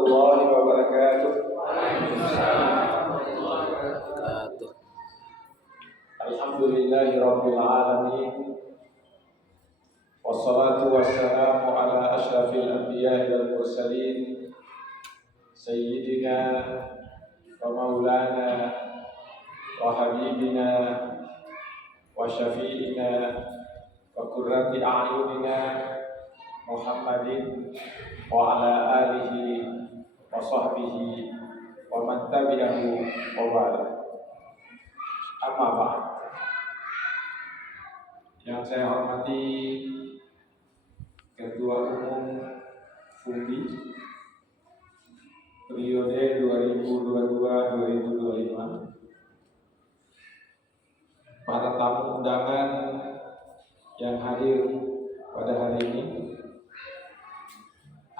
warahmatullahi wabarakatuh. Alhamdulillahi rabbil alamin. Wassalatu wassalamu ala asyrafil anbiya'i wal mursalin sayyidina wa maulana wa habibina wa syafi'ina wa qurrati a'yunina Muhammadin wa ala alihi wa sahbihi wa man tabi'ahu wa ba'da. Amma ba'd. Yang saya hormati Ketua Umum FUMBI periode 2022-2025, para tamu undangan yang hadir pada hari ini,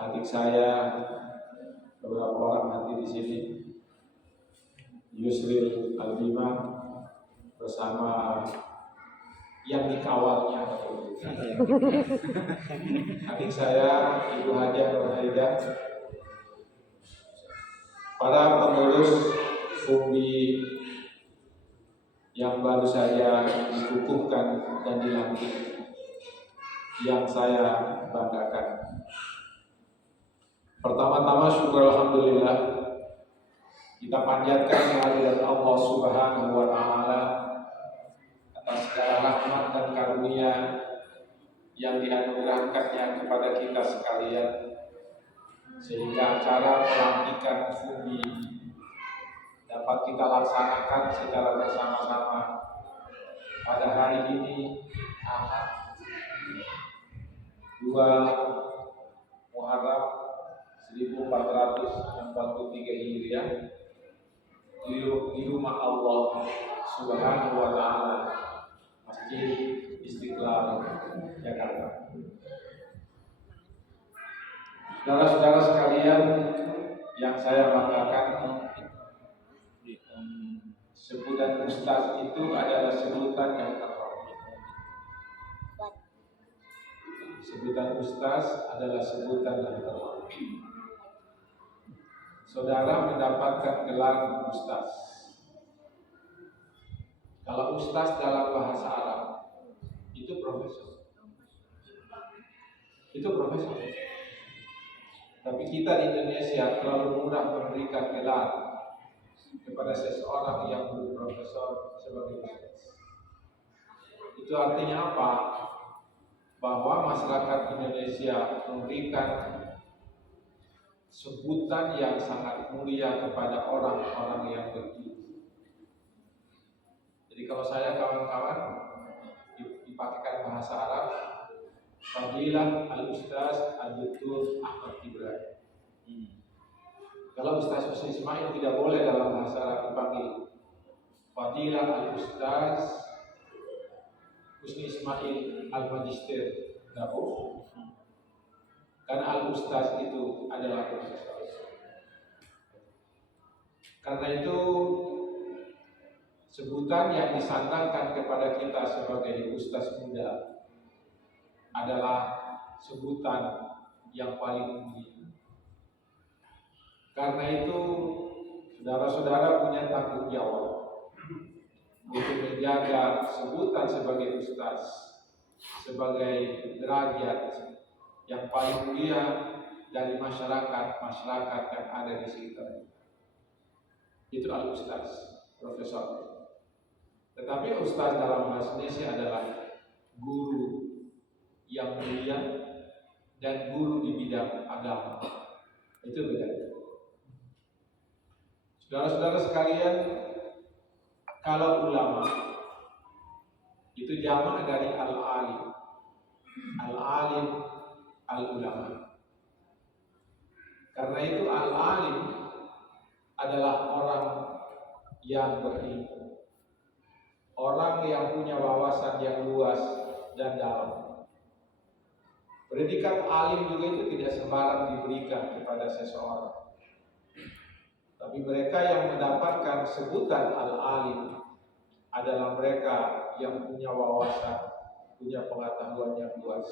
adik saya, beberapa orang hadir di sini, Yusril Albima bersama yang dikawalnya, adik saya Ibu Hajah Nurhaidah, para pengurus FUMBI yang baru saja dikukuhkan dan dilantik, yang saya banggakan. Pertama-tama syukur alhamdulillah, kita panjatkan kehadirat Allah Subhanahu wa taala atas segala rahmat dan karunia yang dianugerahkannya kepada kita sekalian, sehingga acara pelantikan FUMBI dapat kita laksanakan secara bersama-sama pada hari ini, Ahad 2 Muharram 1443 Hijriah, di rumah Allah Subhanahu wa taala, Masjid Istiqlal, Jakarta. Saudara-saudara sekalian yang saya banggakan, sebutan ustaz itu adalah sebutan yang terhormat. Sebutan ustaz adalah sebutan yang terhormat. Saudara mendapatkan gelar ustaz. Kalau ustaz dalam bahasa Arab itu profesor. Itu profesor. Tapi kita di Indonesia terlalu mudah memberikan gelar kepada seseorang yang berprofesor sebagai ustaz. Itu artinya apa? Bahwa masyarakat Indonesia memberikan sebutan yang sangat mulia kepada orang-orang yang berilmu. Jadi kalau saya kawan-kawan dipakaikan bahasa Arab, Fadilah Al-Ustaz Al-Duktur Ahmad Ibrahim. Kalau Ustaz Husni Ismail tidak boleh dalam bahasa Arab dipanggil Fadilah Al-Ustaz Husni Ismail Al-Magister. Tidak boleh. Karena Al-Ustaz itu adalah profesor. Karena itu sebutan yang disandangkan kepada kita sebagai ustaz muda adalah sebutan yang paling tinggi. Karena itu saudara-saudara punya tanggung jawab untuk menjaga sebutan sebagai ustaz, sebagai derajat yang paling mulia dari masyarakat yang ada di sekitar. Itu al-ustaz, profesor. Tetapi ustaz dalam bahasa Indonesia adalah guru yang mulia dan guru di bidang agama. Itu bedanya. Saudara-saudara sekalian, kalau ulama itu jamak dari al-alim. Al-alim, al-ulama. Karena itu al-alim adalah orang yang berilmu, orang yang punya wawasan yang luas dan dalam. Predikat alim juga itu tidak sembarang diberikan kepada seseorang. Tapi mereka yang mendapatkan sebutan al-alim adalah mereka yang punya wawasan, punya pengetahuan yang luas,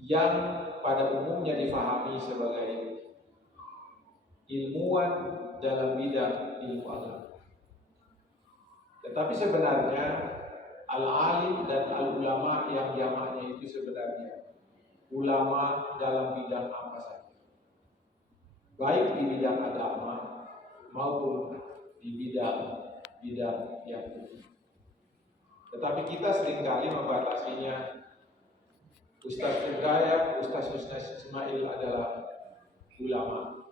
yang pada umumnya difahami sebagai ilmuwan dalam bidang ilmu agama. Tetapi sebenarnya al-alim dan al-ulama yang jamaknya itu sebenarnya ulama dalam bidang apa saja, baik di bidang agama maupun di bidang yang lain. Tetapi kita seringkali membatasinya. Ustaz Firgaya, Ustaz Ismail adalah ulama.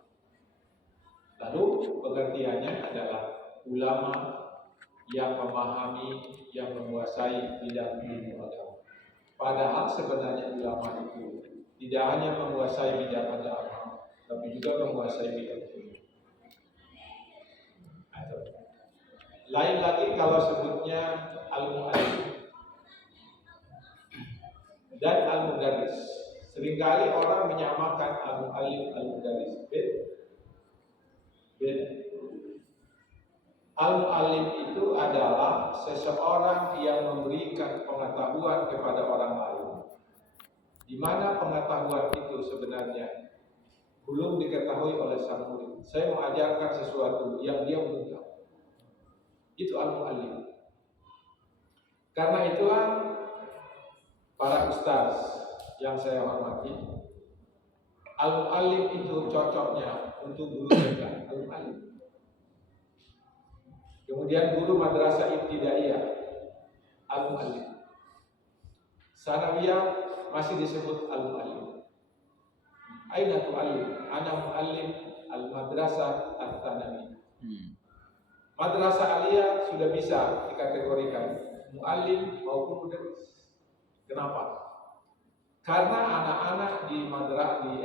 Lalu pengertiannya adalah ulama yang memahami, yang menguasai bidang ilmu agama. Padahal sebenarnya ulama itu tidak hanya menguasai bidang agama, tapi juga menguasai bidang ilmu. Lain lagi kalau sebutnya al-mu'allim dan al-mudarris. Seringkali orang menyamakan al-mu'allim al-mudarris. Beda. Al-mu'allim itu adalah seseorang yang memberikan pengetahuan kepada orang lain, di mana pengetahuan itu sebenarnya belum diketahui oleh sang murid. Saya mengajarkan sesuatu yang dia belum tahu. Itu al-mu'allim. Karena itulah para ustaz yang saya hormati, al-mu'allim itu cocoknya untuk guru TK, al-mu'allim. Kemudian guru madrasah ibtidaiyah, al-mu'allim. Sanawiyah masih disebut al-mu'allim. Aina tu'allim? Ana mu'allim al-madrasah al-thanawiyah. Madrasah aliyah sudah bisa dikategorikan mu'allim maupun mudarris. Kenapa? Karena anak-anak di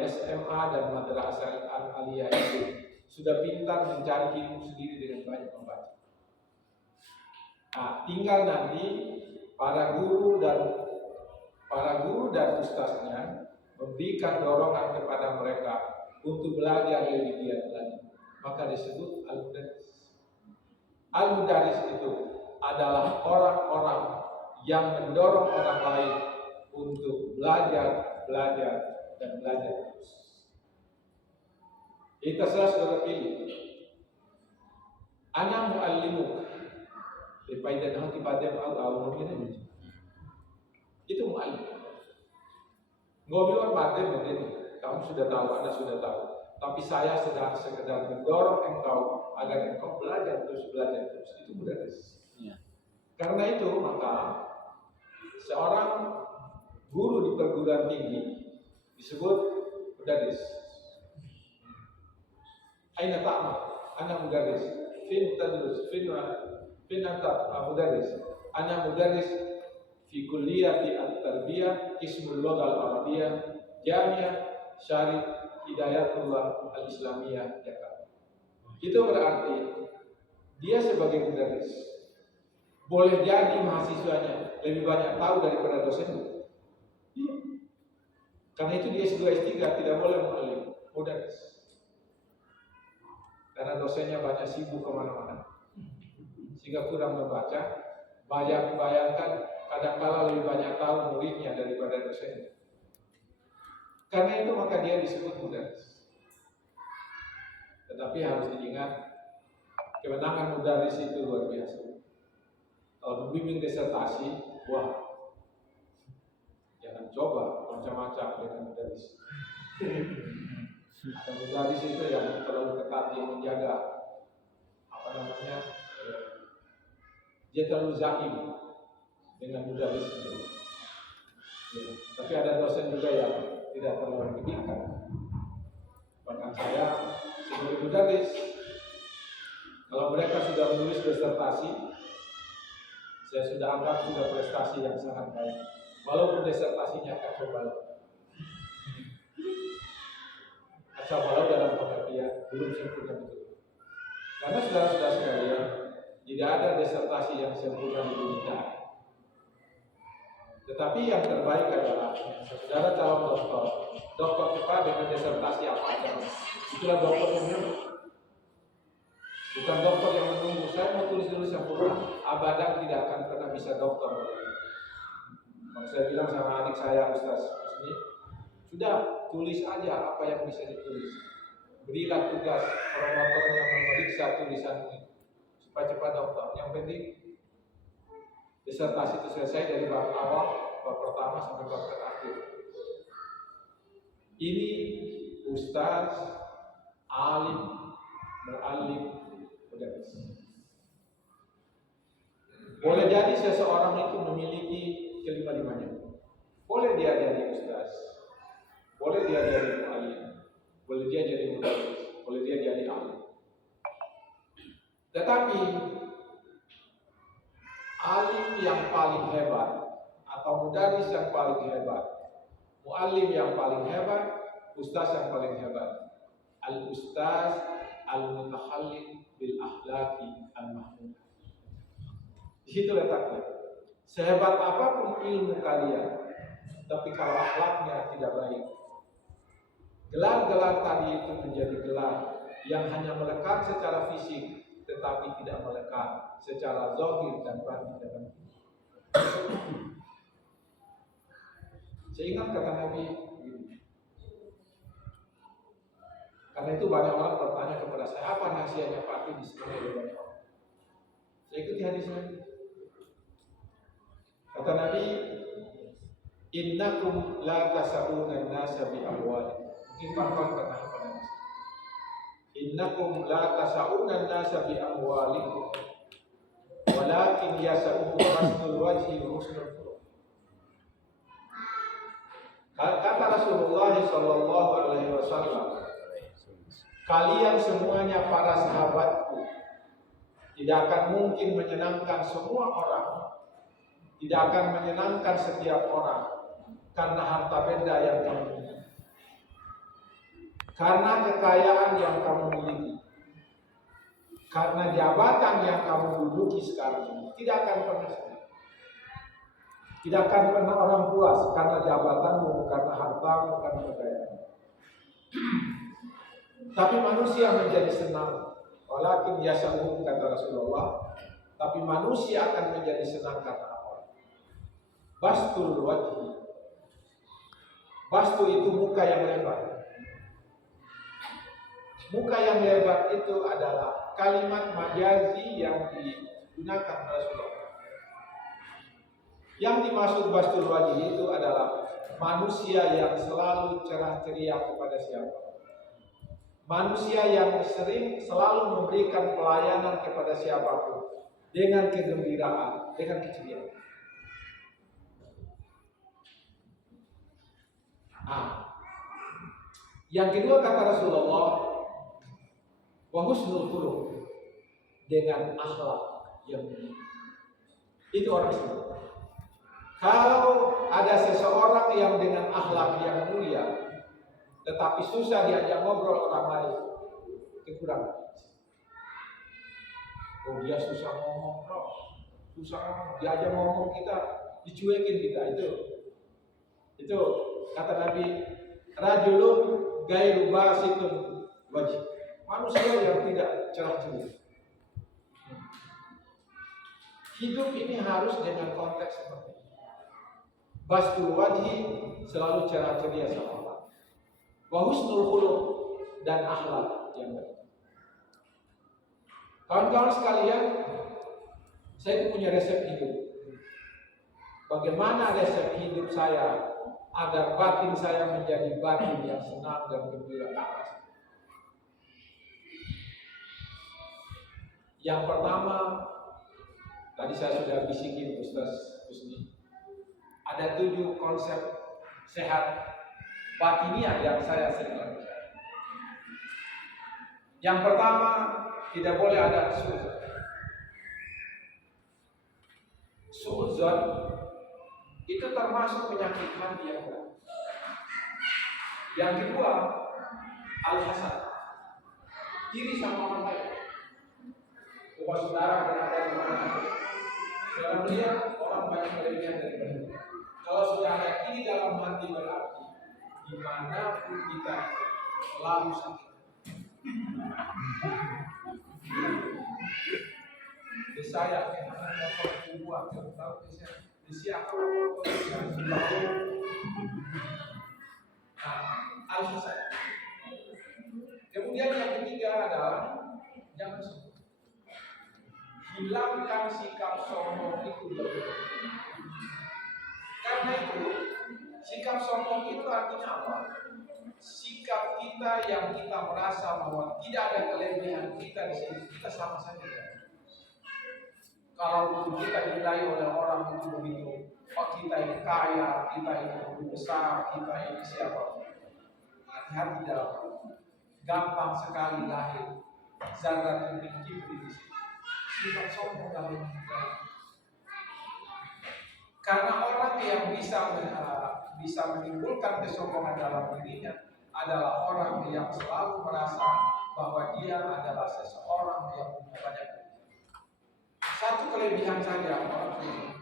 SMA dan madrasah aliyah itu sudah pintar mencari ilmu sendiri dengan banyak membaca. Nah, tinggal nanti para guru dan ustaznya memberikan dorongan kepada mereka untuk belajar lebih giat lagi. Maka disebut al-mudarris. Al-mudarris itu adalah orang-orang yang mendorong orang lain untuk belajar terus. Kita sudah pilih. Ana mu'allimuk. Daripada hati pada awal ini. Itu mu'allim. Ngobrol pada begini. Kamu sudah tahu, Anda sudah tahu. Tapi saya sedang sekedar mendorong engkau agar engkau belajar terus. Itu mudarris. Ya. Karena itu maka seorang guru di perguruan tinggi disebut mudarris. Aina ta'mal? Ana mudarris. Fin tadrus? Fin anta mudarris. Ana mudarris fi kulliyati at-tarbiyah qismul lughah al-arabiyyah Jami'ah Syarif Hidayatullah Al-Islamiyah Jakarta. Itu berarti dia sebagai mudarris boleh jadi mahasiswanya lebih banyak tahu daripada dosennya. Iya. Karena itu dia S2 S3 tidak boleh mu'allim, mudarris. Karena dosennya banyak sibuk kemana-mana, sehingga kurang membaca. Bayangkan kadang-kala lebih banyak tahu muridnya daripada dosennya. Karena itu maka dia disebut mudarris. Tetapi harus diingat, kemenangan mudarris itu luar biasa. Kalau membimbing disertasi, wah, jangan coba macam-macam dengan mudarris. Ada mudarris itu yang terlalu ketat, dia menjaga dia terlalu zaim dengan mudarris itu. Ya. Tapi ada dosen juga yang tidak terlalu mendidikan. Bahkan saya sebagai mudarris, kalau mereka sudah menulis disertasi, saya sudah anggap sudah prestasi yang sangat baik, walaupun disertasinya kacau balau. Kacau balau dalam pengertian belum sempurna betul. Karena saudara-saudara sekalian, tidak ada disertasi yang sempurna di dunia. Tetapi yang terbaik adalah saudara calon dokter kita dengan disertasi apa aja. Itulah dokter yang menunggu. Bukan dokter yang menunggu. Saya mau tulis dulu sempurna, abadan tidak akan pernah bisa dokter. Maka saya bilang sama adik saya, Ustaz Husni, sudah tulis aja apa yang bisa ditulis. berilah tugas promotornya memeriksa tulisanmu itu supaya cepat dokter. Yang penting disertasi itu selesai dari bab awal, bab pertama sampai bab terakhir. Ini ustaz, alim, muallim, mudarris. Boleh jadi seseorang itu memiliki kelima-limanya. Boleh dia jadi ustaz, boleh dia jadi muallim, boleh dia jadi mudarris, boleh dia jadi alim. Tetapi alim yang paling hebat atau mudarris yang paling hebat, muallim yang paling hebat, ustaz yang paling hebat, al-ustaz al-mutahallim bil akhlaqi al-mahmudah. Di situ letaknya. Sehebat apapun ilmu kalian, tapi kalau akhlaknya tidak baik, gelar-gelar tadi itu menjadi gelar yang hanya melekat secara fisik, tetapi tidak melekat secara zahir dan batin dalam hidup. Saya ingat kata Nabi, karena itu banyak orang bertanya kepada saya, apa nasihatnya Pak di sini oleh banyak orang. Saya ikuti hadis Nabi. Kata Nabi, innakum la tasa'una an-nasa bi amwalikum. Mungkin kawan-kawan pernah hafal hadis. Innakum la tasa'una an-nasa bi amwalikum, walakin yasa'ukum husnul wajhi wa husnul khuluq. Kata Rasulullah sallallahu alaihi wasallam, kalian semuanya para sahabatku tidak akan mungkin menyenangkan semua orang, tidak akan menyenangkan setiap orang karena harta benda yang kamu miliki, karena kekayaan yang kamu miliki, karena jabatan yang kamu duduki sekarang ini. Tidak akan pernah senang. Tidak akan pernah orang puas karena jabatanmu, karena hartamu, karena kekayaanmu. Tapi manusia menjadi senang. Walakin yasa'uhum, kata Rasulullah. Tapi manusia akan menjadi senang karena apa? Bastul wajhi. Bastu itu muka yang lebar. Muka yang lebar itu adalah kalimat majazi yang digunakan Rasulullah. Yang dimaksud bastul wajhi itu adalah manusia yang selalu cerah ceria kepada siapa. Manusia yang selalu memberikan pelayanan kepada siapapun dengan kegembiraan, dengan keceriaan. Yang kedua kata Rasulullah, wa husnul khuluq, dengan akhlak yang mulia. Itu orang Islam. Kalau ada seseorang yang dengan akhlak yang mulia, tetapi susah diajak ngobrol orang lain, kekurangan. Oh, dia susah ngomong, bro. Susah ngomong, diajak ngomong kita dicuekin kita. Itu kata Nabi, rajulun gairu basitun wajh. Manusia yang tidak cerah ceria. Hidup ini harus dengan konteks seperti ini. Bastul wajhi, selalu cerah ceria sama Allah. Wa husnul khuluq, dan akhlak yang baik. Kawan-kawan sekalian, saya punya resep hidup. Bagaimana resep hidup saya agar batin saya menjadi batin yang senang dan gembira? Yang pertama, tadi saya sudah bisikin Ustaz Husni, ada 7 konsep sehat batiniah yang saya sering lakukan. Yang pertama, tidak boleh ada suudzon. Suudzon itu termasuk penyakit hati yang berat. Yang kedua, al-hasad, iri sama orang lain. Bahwa saudara berada di mana, saudara melihat orang banyak kelebihan daripada kita. Kalau saudara ini dalam hati berarti dimanapun kita selalu sakit. Di saya akan dapat kubuah tahu di siapa al-hasad. Kemudian Kemudian yang ketiga adalah jangan sombong. Hilangkan sikap sombong itu dulu. Karena itu, sikap sombong itu artinya apa? Sikap kita yang kita merasa bahwa tidak ada kelebihan kita di sini, kita sama saja. Kalau kita dinilai oleh orang itu begitu, oh kita ini kaya, kita ini besar, kita ini siapa? Hati-hati dalam gampang sekali lahir zarat min kibri di sini. Sifat sombong dalam kita. Karena orang yang bisa menimbulkan kesombongan dalam dirinya adalah orang yang selalu merasa bahwa dia adalah seseorang yang punya banyak kelebihan. Satu kelebihan saja orang ini,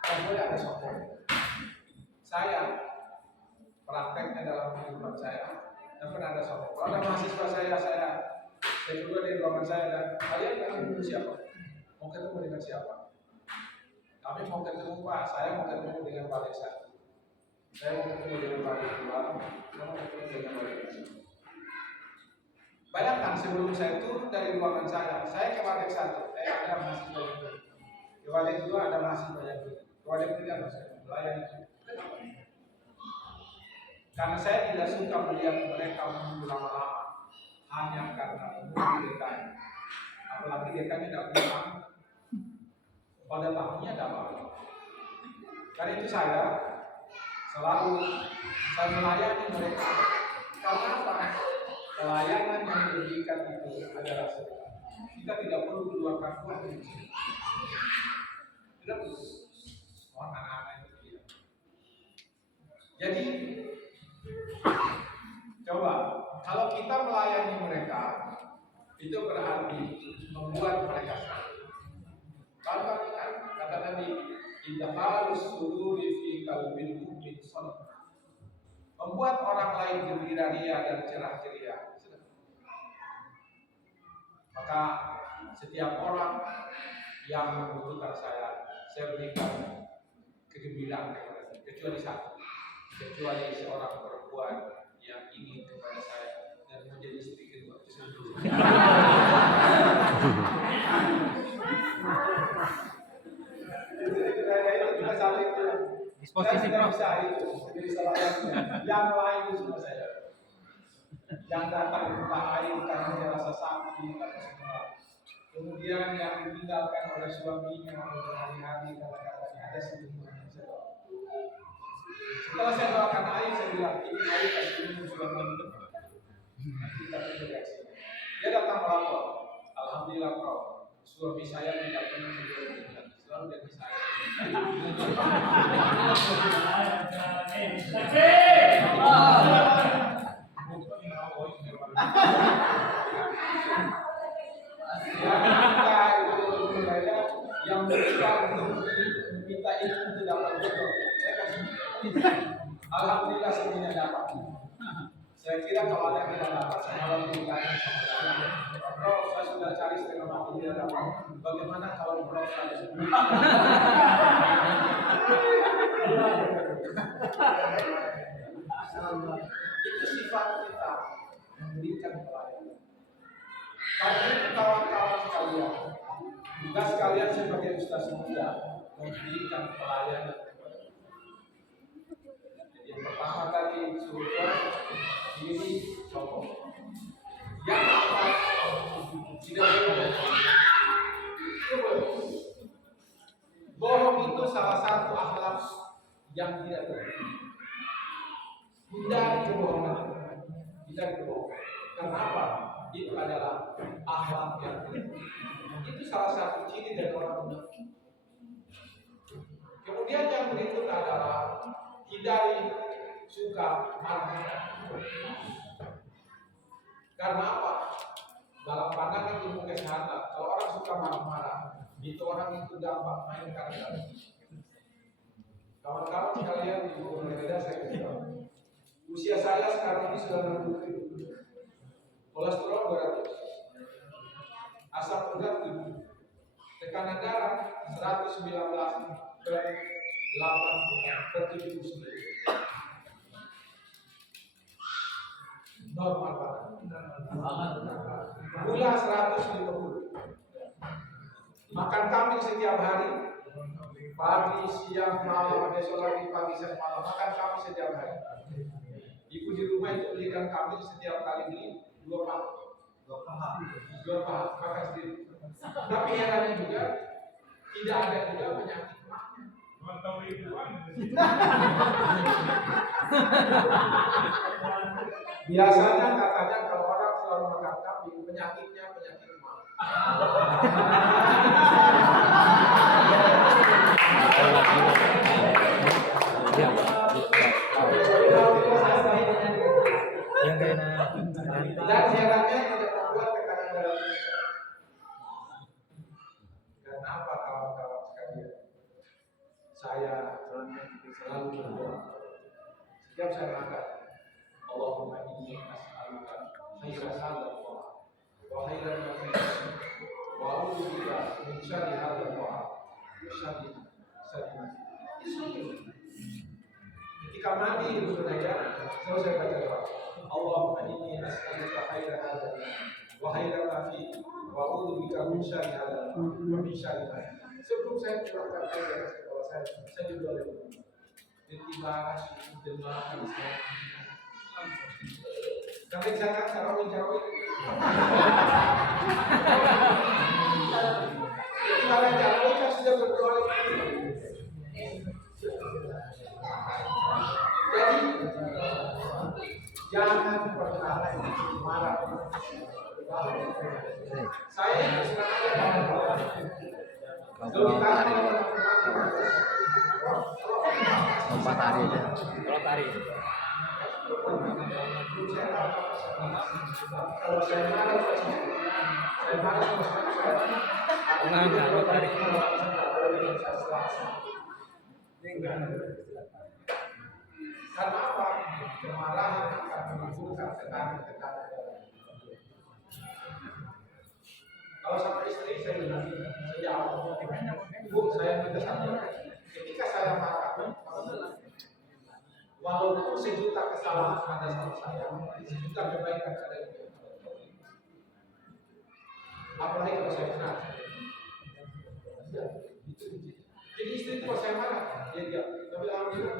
tidak boleh ada sombong. Saya prakteknya dalam kehidupan saya, dan pernah ada sombong. Kalau ada mahasiswa saya keluar dari ruangan saya dan kalian akan dulu siapa? Mau ketemu dengan siapa? Kami mau ketemu Pak, saya mau ketemu dengan Pak Desa. Saya mau ketemu dengan Pak Desa. Saya mau ketemu dengan Pak Desa. Bayangkan sebelum saya turun dari ruangan saya ke Wadek 1, ada mahasiswa yang dulu. Di Wadek 2 ada mahasiswa yang dulu. Di Wadek 3 mahasiswa melayani. Kenapa? Karena saya tidak suka melihat mereka menunggu lama-lama hanya karena menunggu dekanya. Apalagi dekanya tidak punya tamu. Pada tamunya ada apa? Karena itu saya melayani mereka. Karena apa? Pelayanan yang diberikan itu adalah sedekah. Kita tidak perlu keluarkan uang di sini. Tidak perlu. Mohon anak-anak itu dia. Jadi coba kalau kita melayani mereka itu berarti membuat mereka senang. Kalau kata Nabi, idharus sururi fi qalbil mu'min shadaqah. Membuat orang lain gembira ria dan cerah ceria. Maka setiap orang yang membutuhkan saya berikan kegembiraan kecuali satu, kecuali seorang perempuan yang ingin kepada saya dan menjadi istri kedua. Kita saling disposisi bisa itu jadi salah satunya. Yang lain itu semua saya. Yang datang ke tempat air karena dia rasa sakit atau semua. Kemudian yang ditinggalkan oleh suaminya berhari-hari kata-katanya ada sebuah yang saya doa. Setelah saya doakan air, saya bilang ini air kasih minum suami itu. Kita punya reaksi. Dia datang melapor. Alhamdulillah kau suami saya tidak pernah menjual selalu dari saya. Yang mereka minta itu tidak betul. Alhamdulillah semuanya dapat. Saya kira kalau ada yang tidak dapat, saya malam bertanya sama saya. Bro, saya sudah cari setengah mati tidak dapat. Bagaimana kalau bro saya sebut? Itu sifat kita memberikan pelayanan. Karena itu kawan-kawan sekalian, tugas kalian sebagai ustaz muda memberikan pelayanan kepada kita. Jadi yang pertama tadi suruh diri sombong. Yang apa? Tidak boleh. Bohong itu salah satu akhlak yang tidak baik. Hindari kebohongan. Hindari kebohongan. Kenapa? Itu adalah akhlak yang tidak baik. Itu salah satu ciri dari orang munafik. Kemudian yang berikut adalah hindari suka marah. Karena apa? Dalam pandangan ilmu kesehatan, kalau orang suka marah-marah, itu orang itu gampang main karena kawan-kawan sekalian di berbeda saya kira. Usia saya sekarang ini sudah 60. Kolesterol 200, asam urat 7, tekanan darah 119/80/79. Normal banget. Gula 150. Makan kambing setiap hari. Pagi, siang, malam, besok lagi pagi, siang, malam. Makan kambing setiap hari. Ibu di rumah itu belikan kambing setiap kali beli 2 paha. 2 paha, makan sendiri. Tapi herannya juga tidak ada juga penyakit mahnya. Biasanya katanya kalau orang selalu makan kambing, penyakitnya penyakit mah. Dan herannya tidak membuat tekanan darah tinggi. Kenapa kawan-kawan sekalian? Saya selalu berdoa. Setiap saya makan, Allahumma inni as'aluka khairan hadzal ta'am wa khairan ma fihi wa a'udzu bika min syarri hadzal ta'am wa syarri ma fihi. Ketika mandi di Suraya, selalu saya baca doa. Allahumma inni as'aluka khairan hadzal ta'am wa khairan ma fihi wa a'udzu bika min syarri hadzal ta'am wa min syarri ma fihi. Sebelum saya curahkan air ke kepala saya juga boleh bertimbang dengan Islam. Kami jangan carawin. Kalau carawin kan sudah berdoa. Jadi jangan pernah marah. Saya itu senang lompat tari aja. Kalau tari. Kalau saya marah, Kalau tari. Karena apa? Kemarahan akan menimbulkan tekanan. Kalau sama istri saya bilang sejak awal, Bu, saya minta satu. Ketika saya marah, walaupun 1 juta kesalahan ada sama saya, 1 juta kebaikan ada di dia. Apalagi kalau saya kenal. Jadi istri itu kalau saya marah, dia tapi alhamdulillah.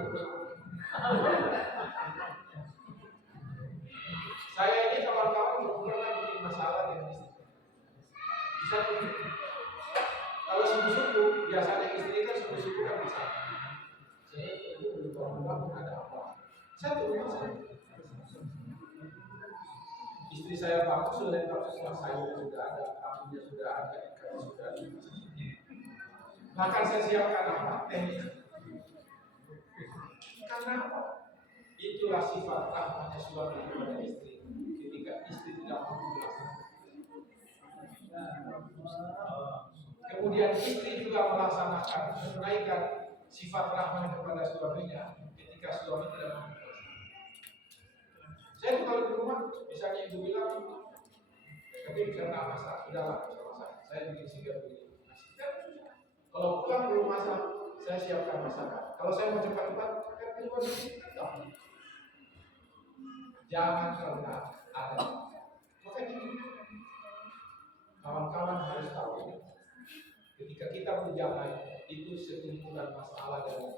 Saya ini kawan-kawan belum pernah bikin masalah dengan istri. Bisa begini. Kalau subuh-subuh, biasanya istri kan subuh-subuh kan bisa. Saya itu bangun ada apa? Saya turun saya. Istri saya bangun sudah lengkap semua, sayur sudah ada, kambingnya sudah ada, ikannya sudah ada. Bahkan saya siapkan apa? Teh. Karena apa? Itulah sifat rahmatnya suami kepada istri. Ketika istri tidak mampu melaksanakan. Kemudian istri juga melaksanakan menunaikan sifat rahmat kepada suaminya ketika suami tidak mampu. Saya tuh kalau di rumah, misalnya ibu bilang, tapi karena masak, sudahlah masak. Saya bikin singgah begini. Kalau pulang belum masak, saya siapkan masakan. Kalau saya mau cepat-cepat, kan keluar dari jangan pernah ada. Makanya kawan-kawan harus tahu, ketika kita berjalan itu sekumpulan masalah dan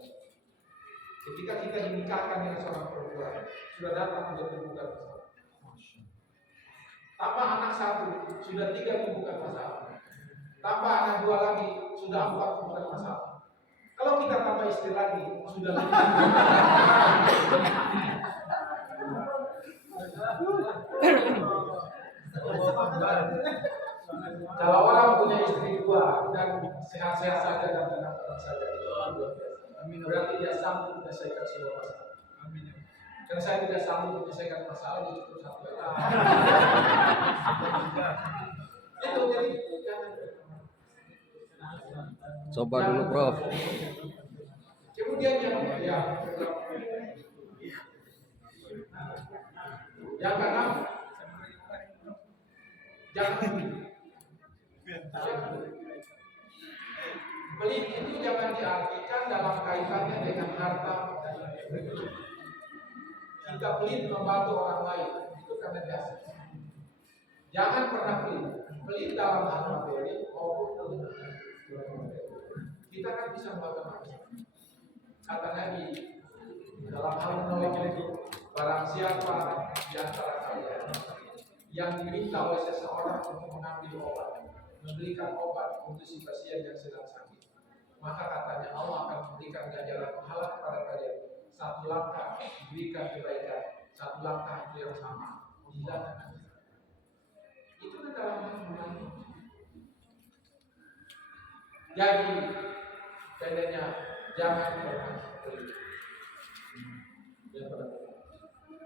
ketika kita dinikahkan dengan seorang perempuan sudah datang untuk tumpukan masalah. Tambah anak 1 sudah 3 tumpukan masalah. Tambah anak 2 lagi sudah 4 tumpukan masalah. Kalau kita tambah istri lagi sudah 5. Kalau orang punya istri 2 dan sehat-sehat saja dan tenang-tenang saja, itu luar biasa. Berarti dia sanggup menyelesaikan semua masalah. Karena saya tidak sanggup menyelesaikan masalah, jadi cukup 1 aja. Itu jadi jangan. Coba dulu, Prof. Kemudian yang keenam, jangan pelit itu jangan diartikan dalam kaitannya dengan harta. Kita pelit membantu orang lain, itu kan negasi. Jangan pernah pelit dalam hal materi maupun dalam materi. Kita kan bisa melakukan apa? Kata Nabi dalam hal menolong itu, barang siapa di antara kalian yang diminta oleh seseorang untuk mengambil obat, memberikan obat untuk si pasien yang sedang sakit, maka katanya Allah akan memberikan ganjaran pahala kepada kalian. Satu langkah diberikan kebaikan, satu langkah itu yang sama dihilangkan. Itu dalam hal membantu. Jadi bedanya jangan pernah pelit.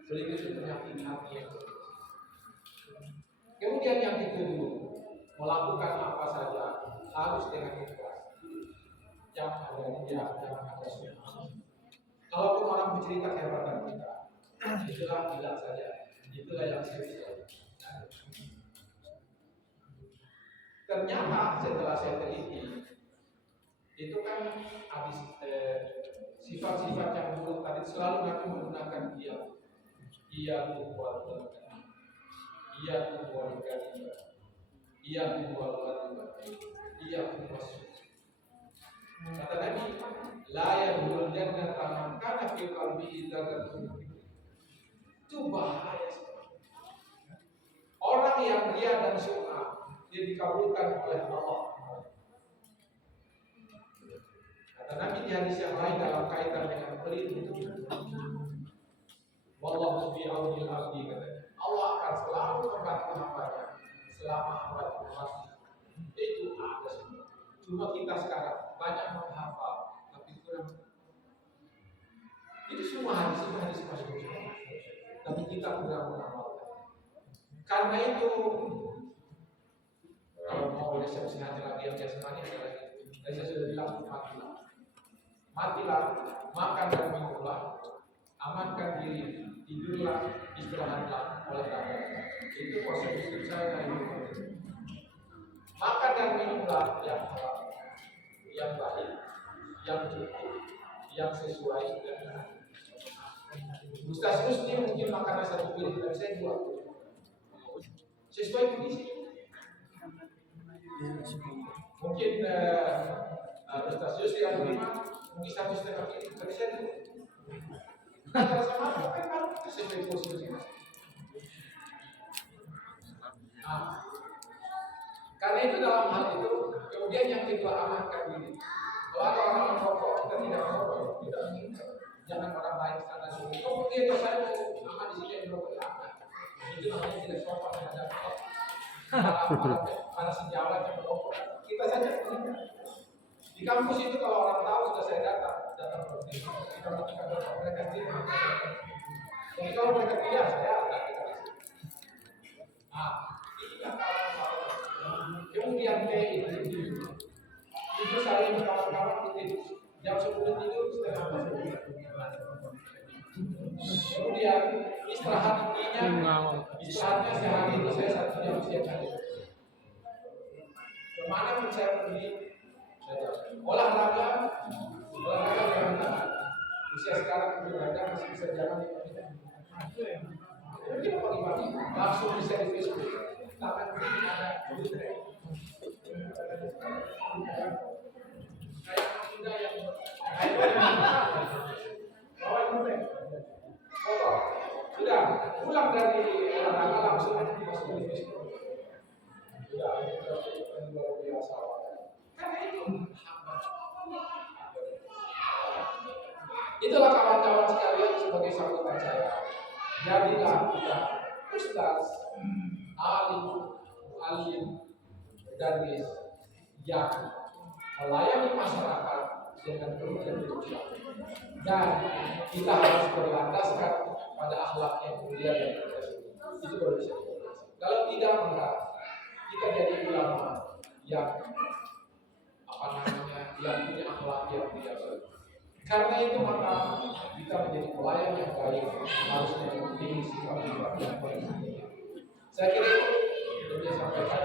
Pelit itu penyakit hati yang kemudian yang kedua, melakukan apa saja harus dengan ikhlas. Jangan ada dia, jangan ada semua. Kalaupun orang bercerita kehebatan kita, itulah bilang saja, itulah yang serius. Ternyata setelah saya teliti, itu kan habis sifat-sifat yang buruk tadi selalu Nabi menggunakan ia membuat ia membuat ia membuat ia membuat. Kata Nabi, la yadkhulul jannata man kana fi qalbihi dzarratun. Itu bahaya sekali. Orang yang ria dan sum'ah dia dikabulkan oleh Allah. Kata Nabi di hadis yang lain dalam kaitan dengan pelit itu, wallahu fi aunil abdi, katanya Allah akan selalu membantu hambanya selama hamba itu masih. Itu ada semua. Cuma kita sekarang banyak menghafal tapi kurang. Itu semua hadis masuk. Tapi kita kurang mengamalkan. Karena itu kalau mau resepsi hati lagi yang jasmani adalah tadi saya sudah bilang matilah, makan dan minumlah, amankan diri, tidurlah, istirahatlah oleh karena itu konsep hidup saya dari dulu. Makan dan minumlah yang halal, yang baik, yang cukup, yang sesuai dengan Ustaz Husni mungkin makannya satu piring dan saya dua sesuai kondisi. Mungkin Ustaz Husni yang lima mungkin 1,5 piring tapi saya dua. Kalau sama kan kalau sesuai porsi. Karena itu dalam hal itu kemudian yang kedua amankan diri. Kalau ada orang merokok kita tidak merokok, kita mengingat. Jangan orang lain sana sini. Oh dia saya mau aman di sini yang merokok aman. Itu namanya tidak sopan terhadap para sejawat yang merokok. Kita saja mengingat. Di kampus itu kalau orang tahu sudah saya datang berhenti. Kita melakukan mereka tidak. Jadi kalau mereka tidak saya akan kita di sini. Inilah kawan-kawan. Kemudian itu saya dengan kawan-kawan tidur jam 10 tidur setengah 11. Kemudian istirahatnya sehari itu saya 1 jam setiap hari. Kemana pun saya pergi olahraga jangan tahan. Usia sekarang olahraga masih bisa jalan di pagi. Mungkin pagi-pagi langsung bisa di Facebook. Tangan kiri ada kayak sudah yang sudah pulang dari olahraga langsung masuk di Facebook. Sudah luar biasa. Karena itu itulah kawan-kawan sekalian sebagai sambutan saya. Jadilah kita ustaz, alim dan yang melayani masyarakat dengan penuh dan berusaha. Dan kita harus berlandaskan pada akhlak yang mulia dan bersih. Itu baru bisa. Kalau tidak maka kita jadi ulama yang yang punya akhlak yang tidak baik. Karena itu maka kita menjadi pelayan yang baik harusnya memiliki sikap yang baik. Saya kira itu yang saya sampaikan.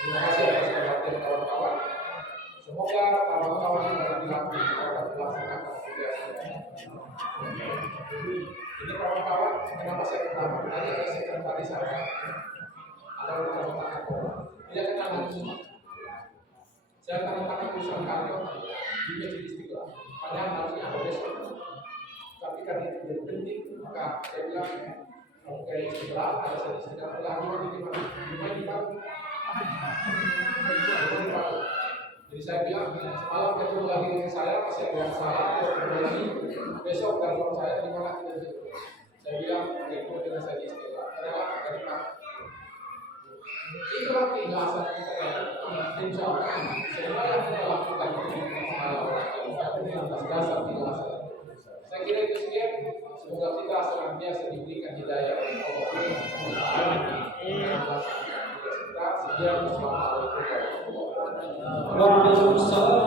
Terima kasih atas perhatian kawan-kawan. Semoga kawan-kawan yang dalam dilaksanakan tugasnya. Ini kawan-kawan, kenapa saya pertama? Tadi ada sekretaris saya, ada beberapa kantor. Dia kenal semua. Saya tanda tangan perusahaan kantor di Masjid Istiqlal. Padahal harusnya ada besok. Tapi karena itu jadi penting, maka saya bilang, kalau kayak sebelah, ada saya sedang melakukan di mana? Di mana? Jadi saya bilang, semalam ketemu lagi dengan saya, masih ada yang salah, lagi besok telepon saya di mana kita itu. Saya bilang, ketemu dengan saya di Istiqlal. Adalah dari mana? Itulah keikhlasan kita. Insya Allah, semua yang kita lakukan itu atas dasar keikhlasan. Saya kira itu sekian. Semoga kita senantiasa diberikan hidayah oleh Allah Subhanahu wa taala. Sekian, wassalamualaikum warahmatullahi wabarakatuh. Waalaikumsalam